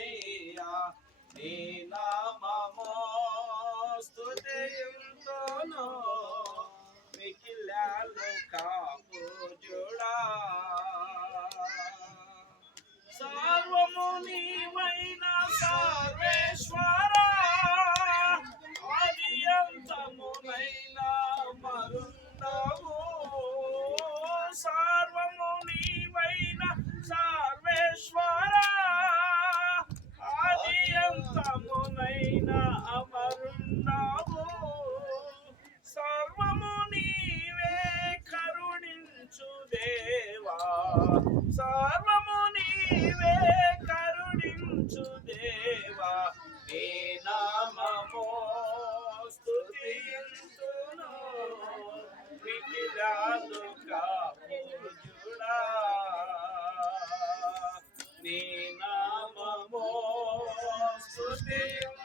నామమయ్యా నీ నామమో స్తుతింతును మిక్కిలాలు కాపుజుడా సర్వము నీవైన సర్వేశ్వరా ఆది అంతమునైన మరుండవు సర్వము నీవైన సర్వేశ్వరా ఆది అంతమునైన అమరుండవు సర్వము నీవే కరుణించు దేవా సర్వము నీవే కరుణించు దేవా నీ నామము స్తుతింతును మిక్కిలాలు కాపుజుడా నీ నామము స్తుతింతును